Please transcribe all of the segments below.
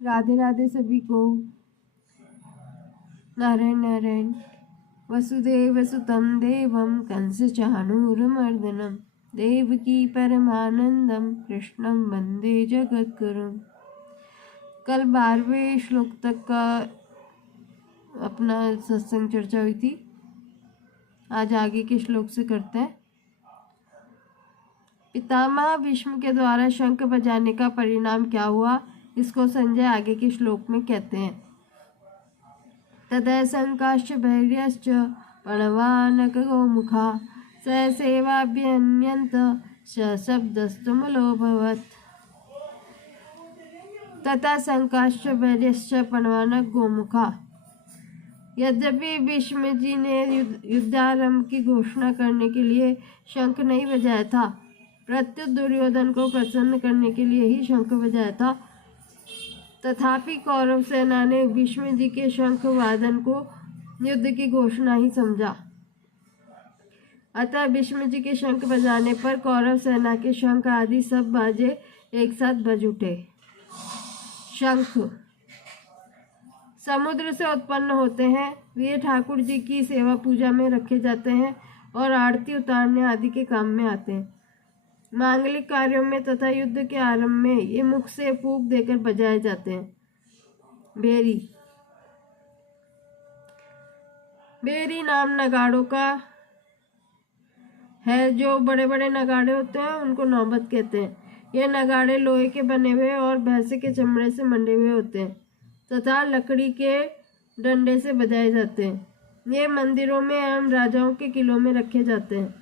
राधे राधे सभी को। नारायण नारायण। वसुदेव सुतं देवं कंस चाणूरमर्दनं देवकी परमानंदम कृष्णं वंदे जगद्गुरुं। कल 12वें श्लोक तक का अपना सत्संग चर्चा हुई थी। आज आगे के श्लोक से करते हैं। पितामह भीष्म के द्वारा शंख बजाने का परिणाम क्या हुआ, इसको संजय आगे के श्लोक में कहते हैं। तदा शंकाश्च भैर्यश्च प्रणवानक गोमुखा स सेवाभ्यन्यन्त शब्दस्तुमलोऽभवत्। तथा शंकाश्च भैर्यश्च प्रणवानक गोमुखा। यद्यपि भीष्म जी ने युद्धारंभ की घोषणा करने के लिए शंख नहीं बजाया था, प्रत्युत दुर्योधन को प्रसन्न करने के लिए ही शंख बजाया था, तथापि कौरव सेना ने भीष्म जी के शंख वादन को युद्ध की घोषणा ही समझा। अतः भीष्म जी के शंख बजाने पर कौरव सेना के शंख आदि सब बाजे एक साथ बज उठे। शंख समुद्र से उत्पन्न होते हैं। वे ठाकुर जी की सेवा पूजा में रखे जाते हैं और आरती उतारने आदि के काम में आते हैं। मांगलिक कार्यों में तथा युद्ध के आरंभ में ये मुख से फूंक देकर बजाए जाते हैं। बेरी बेरी नाम नगाड़ों का है। जो बड़े बड़े नगाड़े होते हैं उनको नौबत कहते हैं। ये नगाड़े लोहे के बने हुए और भैंसे के चमड़े से मंडे हुए होते हैं तथा लकड़ी के डंडे से बजाए जाते हैं। ये मंदिरों में एवं राजाओं के किलों में रखे जाते हैं।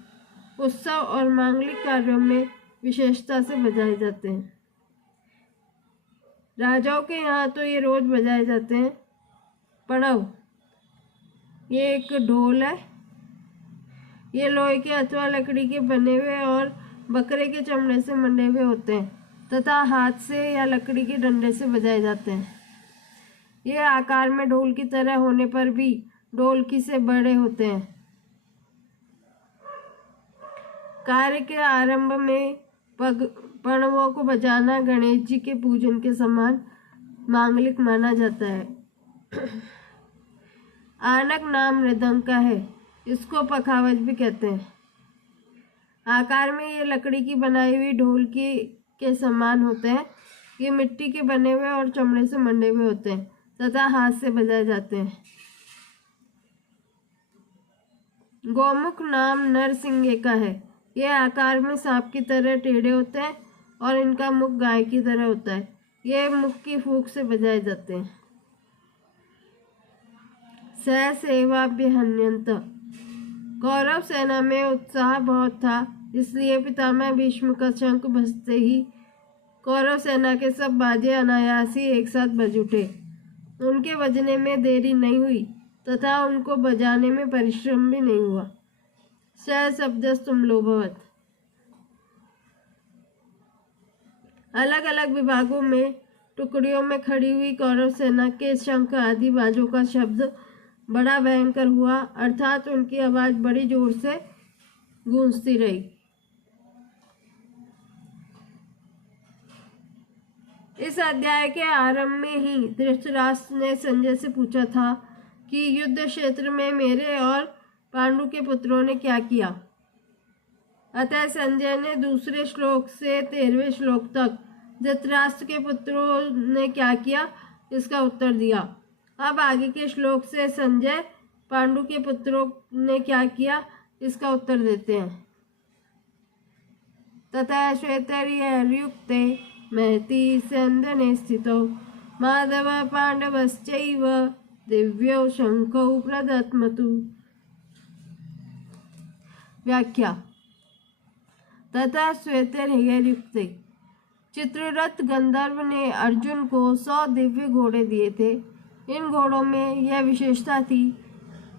उत्सव और मांगलिक कार्यों में विशेषता से बजाए जाते हैं। राजाओं के यहाँ तो ये रोज बजाए जाते हैं। पड़व ये एक ढोल है। ये लोहे के अथवा लकड़ी के बने हुए और बकरे के चमड़े से मंडे हुए होते हैं तथा हाथ से या लकड़ी के डंडे से बजाए जाते हैं। ये आकार में ढोल की तरह होने पर भी ढोलकी से बड़े होते हैं। कार्य के आरंभ में पणवों को बजाना गणेश जी के पूजन के समान मांगलिक माना जाता है। आनक नाम मृदंग का है। इसको पखावज भी कहते हैं। आकार में ये लकड़ी की बनाई हुई ढोलकी के समान होते हैं। ये मिट्टी के बने हुए और चमड़े से मंडे हुए होते हैं तथा हाथ से बजाए जाते हैं। गोमुख नाम नरसिंगे का है। ये आकार में सांप की तरह टेढ़े होते हैं और इनका मुख गाय की तरह होता है। ये मुख की फूंक से बजाए जाते हैं। स सेवाभ्यन्यन्त। कौरव सेना में उत्साह बहुत था, इसलिए पितामह भीष्म का शंख बजते ही कौरव सेना के सब बाजे अनायास ही एक साथ बज उठे। उनके बजने में देरी नहीं हुई तथा उनको बजाने में परिश्रम भी नहीं हुआ। स शब्दस्तुमलोऽभवत्। अलग अलग विभागों में टुकड़ियों में खड़ी हुई कौरव सेना के शंख आदि बाजों का शब्द बड़ा भयंकर हुआ, अर्थात उनकी आवाज बड़ी जोर से गूंजती रही। इस अध्याय के आरंभ में ही धृतराष्ट्र ने संजय से पूछा था कि युद्ध क्षेत्र में मेरे और पांडु के पुत्रों ने क्या किया। अतः संजय ने दूसरे श्लोक से 13वें श्लोक तक धृतराष्ट्र के पुत्रों ने क्या किया इसका उत्तर दिया। अब आगे के श्लोक से संजय पांडु के पुत्रों ने क्या किया इसका उत्तर देते हैं। तथा श्वेतर्युक्ते महती स्यन्दने स्थितो माधव पांडवश्चैव दिव्यौ शंखौ प्रदत्मतु। व्याख्या। तथा श्वेतर्युक्ते चित्ररथ गंधर्व ने अर्जुन को 100 दिव्य घोड़े दिए थे। इन घोड़ों में यह विशेषता थी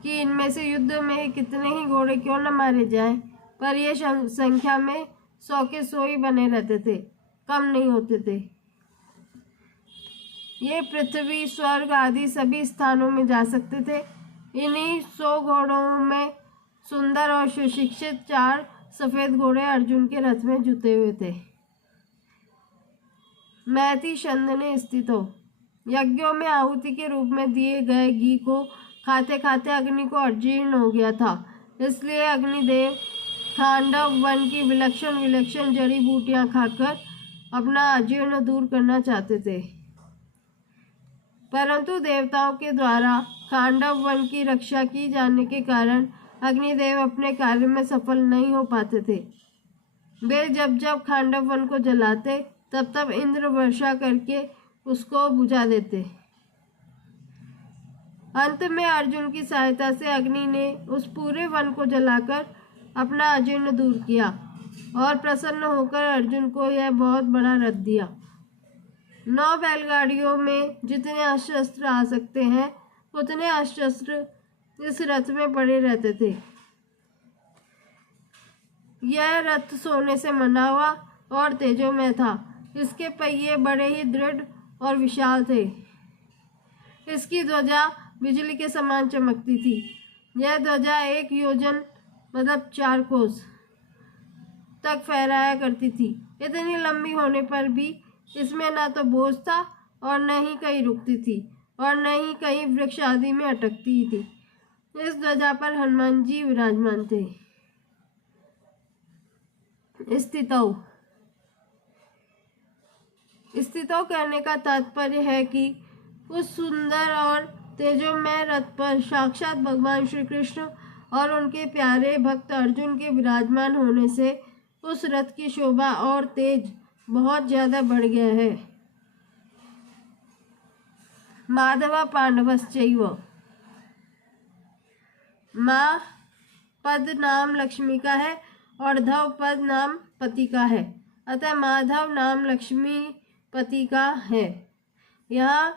कि इनमें से युद्ध में कितने ही घोड़े क्यों न मारे जाएं, पर यह संख्या में 100 के 100 ही बने रहते थे, कम नहीं होते थे। ये पृथ्वी स्वर्ग आदि सभी स्थानों में जा सकते थे। इन्हीं 100 घोड़ों में सुंदर और सुशिक्षित 4 सफेद घोड़े अर्जुन के रथ में जुते हुए थे। मैथी छंदने स्थित हो। यज्ञों में आहुति के रूप में दिए गए घी को खाते खाते अग्नि को अजीर्ण हो गया था। इसलिए अग्निदेव खांडव वन की विलक्षण विलक्षण जड़ी बूटियां खाकर अपना अजीर्ण दूर करना चाहते थे, परंतु देवताओं के द्वारा खांडव वन की रक्षा की जाने के कारण अग्निदेव अपने कार्य में सफल नहीं हो पाते थे। वे जब जब खांडव वन को जलाते तब तब इंद्र वर्षा करके उसको बुझा देते। अंत में अर्जुन की सहायता से अग्नि ने उस पूरे वन को जलाकर अपना अजीर्ण दूर किया और प्रसन्न होकर अर्जुन को यह बहुत बड़ा रथ दिया। 9 बैलगाड़ियों में जितने अस्त्र शस्त्र आ सकते हैं उतने अस्त्र शस्त्र इस रथ में पड़े रहते थे। यह रथ सोने से बना हुआ और तेजोमय था। इसके पहिए बड़े ही दृढ़ और विशाल थे। इसकी ध्वजा बिजली के समान चमकती थी। यह ध्वजा 1 योजन मतलब 4 कोस तक फहराया करती थी। इतनी लंबी होने पर भी इसमें न तो बोझ था और न ही कहीं रुकती थी और न ही कहीं वृक्ष आदि में अटकती थी। इस ध्वजा पर हनुमान जी विराजमान थे। स्थितौ कहने का तात्पर्य है कि उस सुंदर और तेजोमय रथ पर साक्षात भगवान श्री कृष्ण और उनके प्यारे भक्त अर्जुन के विराजमान होने से उस रथ की शोभा और तेज बहुत ज्यादा बढ़ गया है। माधव पांडवश्चैव। माँ पद नाम लक्ष्मी का है और धव पद नाम पति का है, अतः माधव नाम लक्ष्मी पति का है। यहाँ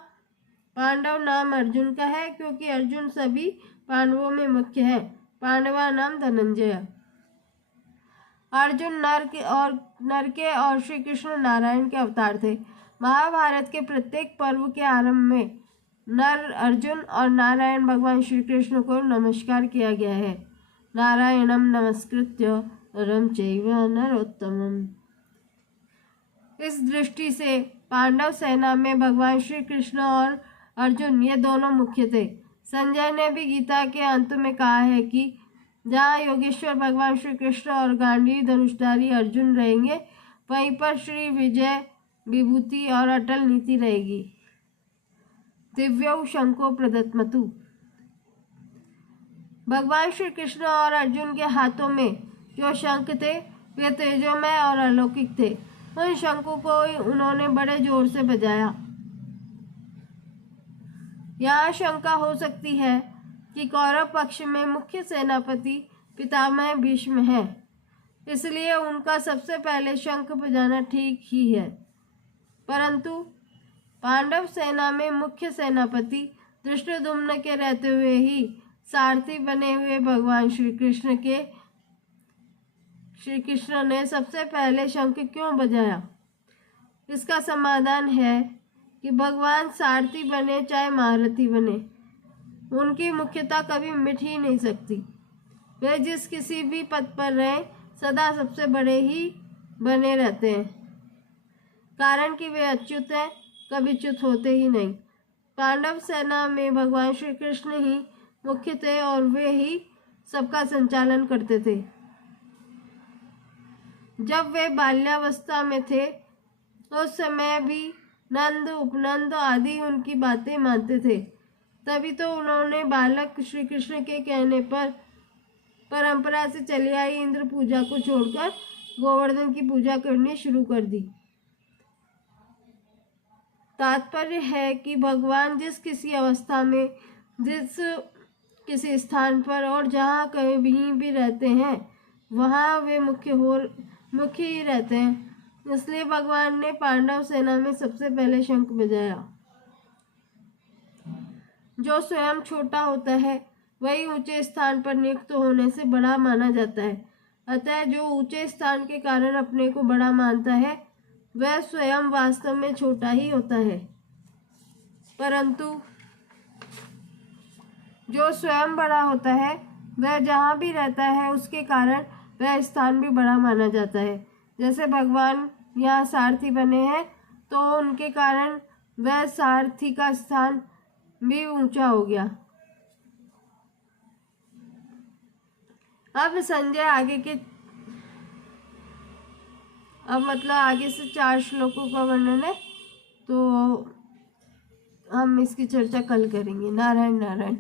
पांडव नाम अर्जुन का है क्योंकि अर्जुन सभी पांडवों में मुख्य है। पांडवा नाम धनंजय। अर्जुन नर के और श्री कृष्ण नारायण के अवतार थे। महाभारत के प्रत्येक पर्व के आरंभ में नर अर्जुन और नारायण भगवान श्री कृष्ण को नमस्कार किया गया है। नारायणम नमस्कृत्य नरं चैव नरोत्तमम्। इस दृष्टि से पांडव सेना में भगवान श्री कृष्ण और अर्जुन ये दोनों मुख्य थे। संजय ने भी गीता के अंत में कहा है कि जहाँ योगेश्वर भगवान श्री कृष्ण और गांडीव धनुषधारी अर्जुन रहेंगे वहीं पर श्री विजय विभूति और अटल नीति रहेगी। दिव्यौ शंको प्रदत्मतु। भगवान श्री कृष्ण और अर्जुन के हाथों में जो शंख थे वे तेजोमय और अलौकिक थे। उन शंखों को उन्होंने बड़े जोर से बजाया। यहाँ शंका हो सकती है कि कौरव पक्ष में मुख्य सेनापति पितामह भीष्म है, इसलिए उनका सबसे पहले शंख बजाना ठीक ही है, परंतु पांडव सेना में मुख्य सेनापति धृष्टद्युम्न के रहते हुए ही सारथी बने हुए भगवान श्री कृष्ण ने सबसे पहले शंख क्यों बजाया? इसका समाधान है कि भगवान सारथी बने चाहे महारथी बने, उनकी मुख्यता कभी मिट ही नहीं सकती। वे जिस किसी भी पद पर रहे सदा सबसे बड़े ही बने रहते हैं, कारण कि वे अच्युत हैं, कभी च्युत होते ही नहीं। पांडव सेना में भगवान श्री कृष्ण ही मुख्य थे और वे ही सबका संचालन करते थे। जब वे बाल्यावस्था में थे उस समय भी नंद उपनंद आदि उनकी बातें मानते थे, तभी तो उन्होंने बालक श्री कृष्ण के कहने पर परंपरा से चली आई इंद्र पूजा को छोड़कर गोवर्धन की पूजा करनी शुरू कर दी। तात्पर्य है कि भगवान जिस किसी अवस्था में जिस किसी स्थान पर और जहाँ कहीं भी रहते हैं वहाँ वे मुख्य ही रहते हैं। इसलिए भगवान ने पांडव सेना में सबसे पहले शंख बजाया। जो स्वयं छोटा होता है वही ऊंचे स्थान पर नियुक्त होने से बड़ा माना जाता है। अतः जो ऊंचे स्थान के कारण अपने को बड़ा मानता है वह स्वयं वास्तव में छोटा ही होता है, परंतु जो स्वयं बड़ा होता है वह जहाँ भी रहता है उसके कारण वह स्थान भी बड़ा माना जाता है। जैसे भगवान यहाँ सारथी बने हैं तो उनके कारण वह सारथी का स्थान भी ऊंचा हो गया। अब संजय आगे से 4 श्लोकों का वर्णन है, तो हम इसकी चर्चा कल करेंगे। नारायण नारायण।